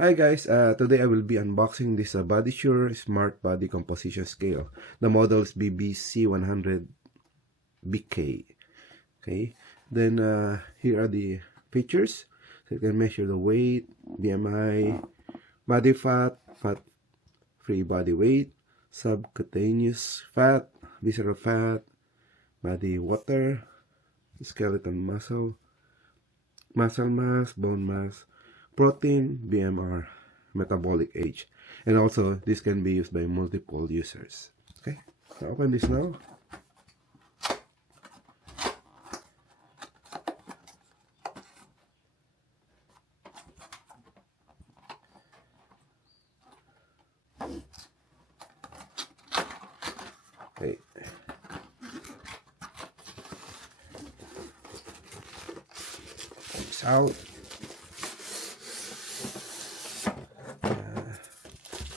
Hi guys, today I will be unboxing this Bodisure Smart Body Composition Scale. The model is BBC100BK. Okay, then here are the features. So you can measure the weight, BMI, body fat, fat-free body weight, subcutaneous fat, visceral fat, body water, skeleton muscle, muscle mass, bone mass, protein, BMR, metabolic age. And also, this can be used by multiple users. Okay, so open this now. Okay. It's out.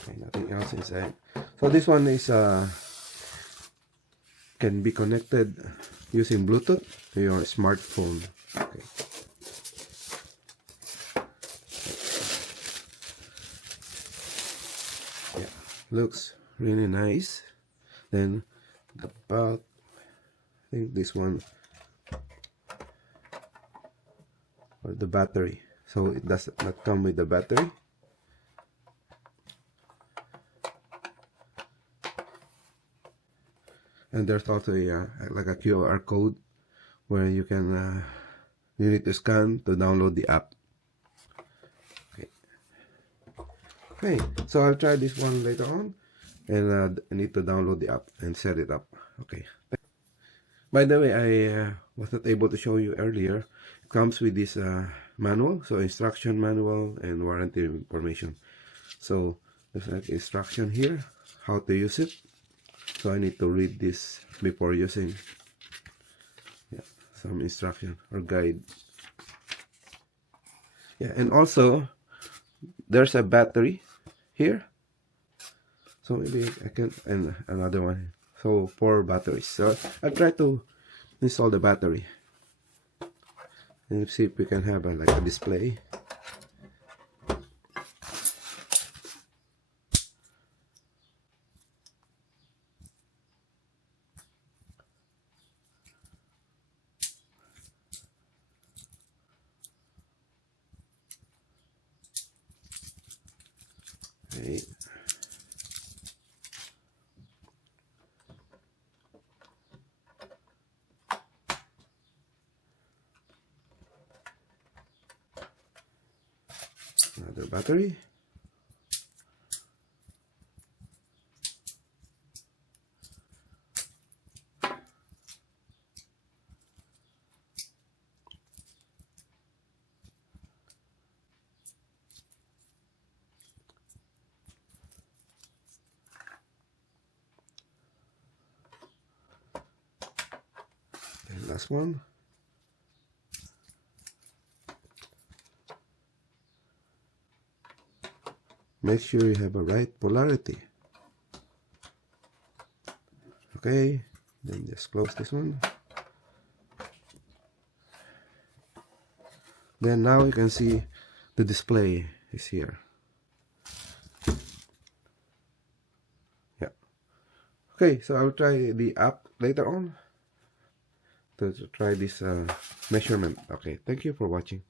Okay, nothing else inside. So this one is can be connected using Bluetooth to your smartphone. Okay. Yeah, looks really nice. Then the belt, I think this one, or the battery. So it does not come with the battery. And there's also a like a QR code where you can you need to scan to download the app. Okay. Okay, so I'll try this one later on, and I need to download the app and set it up. Okay. By the way, I was not able to show you earlier. It comes with this manual, so instruction manual and warranty information. So there's like instruction here, how to use it. So I need to read this before using. Yeah, some instruction or guide. Yeah, and also there's a battery here. So maybe I can, and another one. So 4 batteries. So I'll try to install the battery and see if we can have like a display. Okay. Another battery. And last one. Make sure you have a right polarity. Okay, then just close this one. Then now you can see the display is here. Yeah. Okay, so I'll try the app later on to try this measurement. Okay, thank you for watching.